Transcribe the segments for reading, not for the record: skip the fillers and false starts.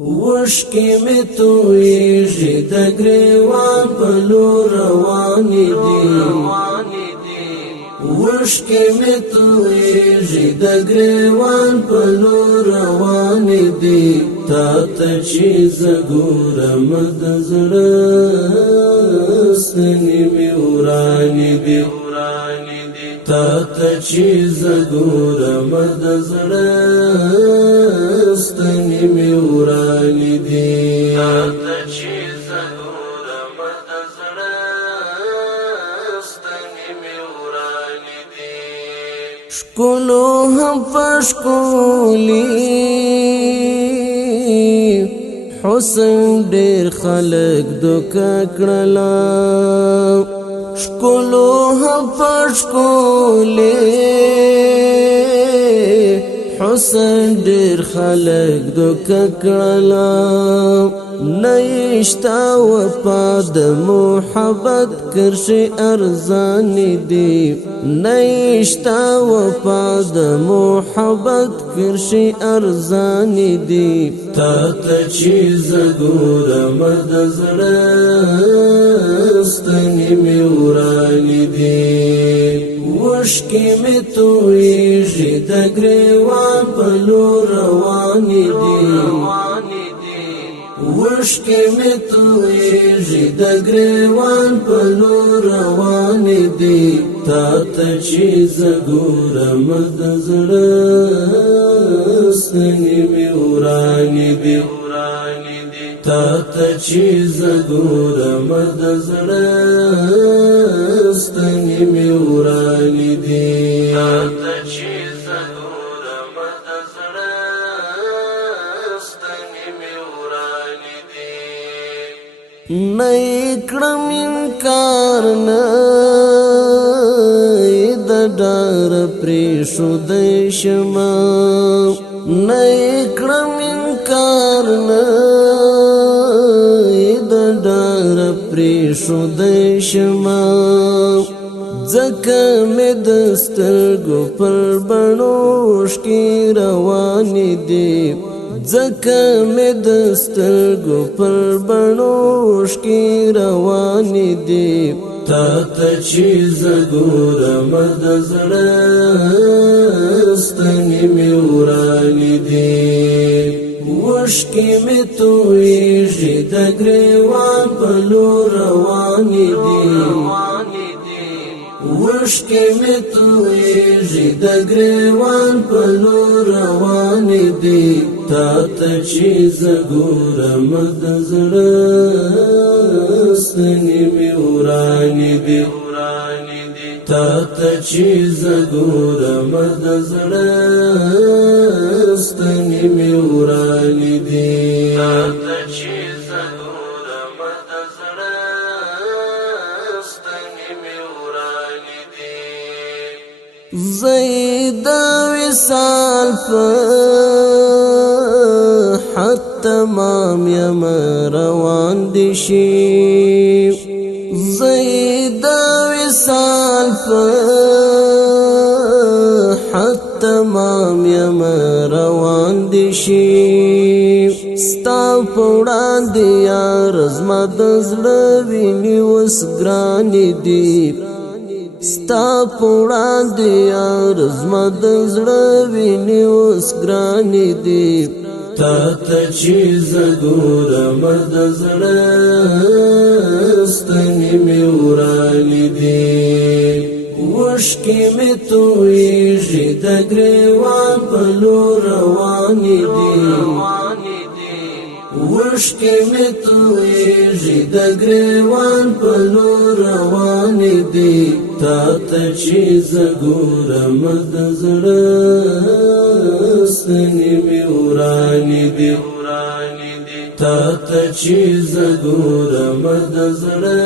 وشکی می تویږي د ګریوان په لور روانې دي وشکی می تویږي د ګریوان په لور روانې دي تا ته چې زګورم د زړه ستنې مې ورانې دي تا ته چې زګورم د زړه ستنې مې ورانې دي تا ته چې زګورم د زړه ستنې مې ورانې دي ښکلو هم پښکولي حسن ډېر خلک دوکه کړله ښکلو هم پښکولي حسن ډېر خلک دوکه کړله نشته وفا د محبت کرښې ارزانې دي نشته وفا د محبت کرښې ارزانې دي تا ته چې زګورم د زړه ستنې مې ورانې دي وشکی می تویږي د ګریوان په لور روانې دي وشکی می تویږي د ګریوان په لور روانې دي تا ته چې زګورم د زړه ستنې مې ورانې دي تا ته چې زګورم د زړه ستنې مې ورانې دي تا ته چې زګورم د زړه ستنې مې ورانې دي نه کړم انکار نه د ډار پرېښودی شمه نه کړم انکار نه پرېښودی شمه ځکه مې د سترګو پر بڼو اوښکې روانې دي ځکه مې د سترګو پر بڼو اوښکې روانې دي تا ته چې زګورم د زړه ستنې مې ورانې دي وشکی می تویږي د ګریوان په لور روانې دي وشکی می تویږي د ګریوان په لور روانې دي تا ته چې زګورم د زړه ستنې مې ورانې دي تا ته چې زګورم د زړه ستنې مې ورانې دي تا ته چې زګورم د زړه ستنې مې ورانې دي زید وصال په حتی مام یم روان دي شي زید وصال په حتی مام یم روان دي شي ستا په وړاندې یار زما د زړه وینې اوس ګرانې دي ستا په وړاندې یار زما د زړه وینې اوس ګرانې دي تا ته چې زګورم د زړه ستنې مې ورانې دي وشکی می تویږي د ګریوان په لور روانې دي وشکی می تویږي د ګریوان په لور روانې دي تا ته چې زګورم د زړه ستنې مې ورانې دي تا ته چې زګورم د زړه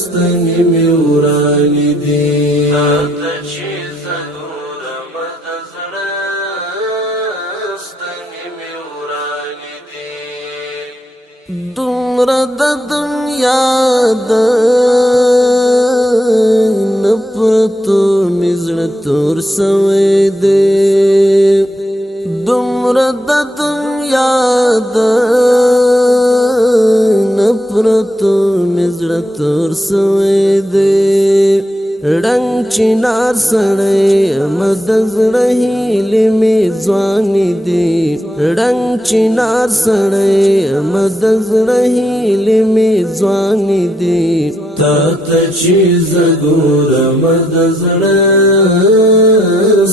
ستنې مې ورانې دي تا ته چې زګورم د زړه ستنې مې ورانې دي دومره د دنیا د نفرتو مې زړه تور سوی دی دومره د دنیا د نفرتو مزړه تور سوی دی ړنګ چنار سړی مد زړه هیلې مې ځوانې دي ړنګ چنار سړی مد زړه هیلې مې ځوانې دي تا ته چې زه ګورم د زړه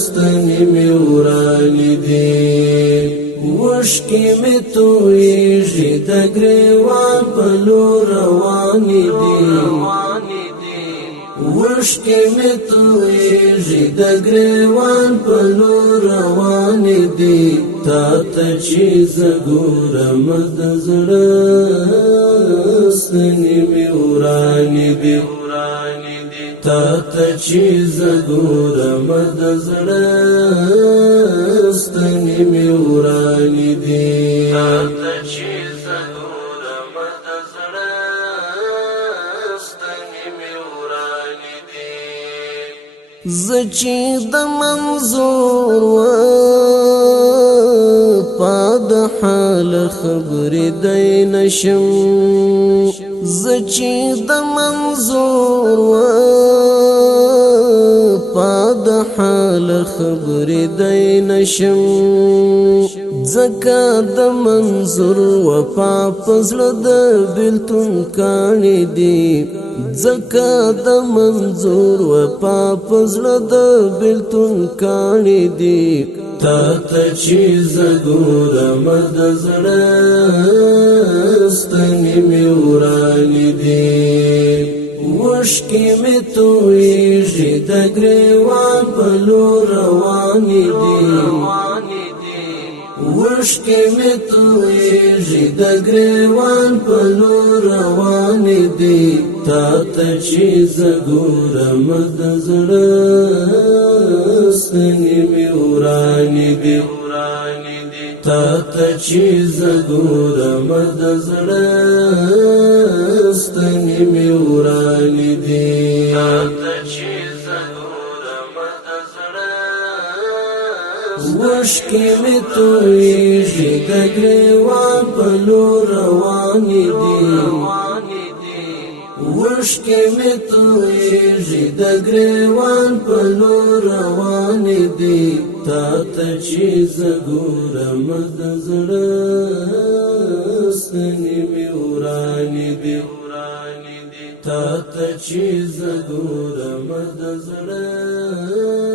ستنې مې ورانې دي وشکې مې تویېږي د ګریوان په لور روانې دي وشکې مې تویېږي د ګریوان په لور روانې دي تا ته چې زه ګورم د زړه ستنې مې ورانې دي تا ته چې زه ګورم د زړه ستنې مې ورانې دي تا ته چې زه ګورم د زړه ستنې مې ورانې دي زه چې د منظور و پا د حال خبرې دی نشم زه چې د منظور و پا د حال خبرې دی نشم ځکه د منظور و پا پزړه د بېلتون کاڼې دي ځکه د منظور و پا پزړه د بېلتون کاڼې دي تا ته چې زه ګورم د زړه ستنې مې ورانې دي وشکې مې تویېږي د ګریوان په لور روانې دي وشکې مې تویېږي د ګریوان په لور روانې دي تا ته چې زه ګورم د زړه ستنې مې ورانې دي تا ته چې زه ګورم د زړه ستنې مې ورانې دي تا ته چې زه ګورم د زړه وشکې مې تویېږي د ګریوان په لور روانې دي وشکې مې تویېږي د ګریوان په لور روانې دي تا ته چې زه ګورم د زړه ستنې مې ورانې دي تا ته چې زه ګورم د زړه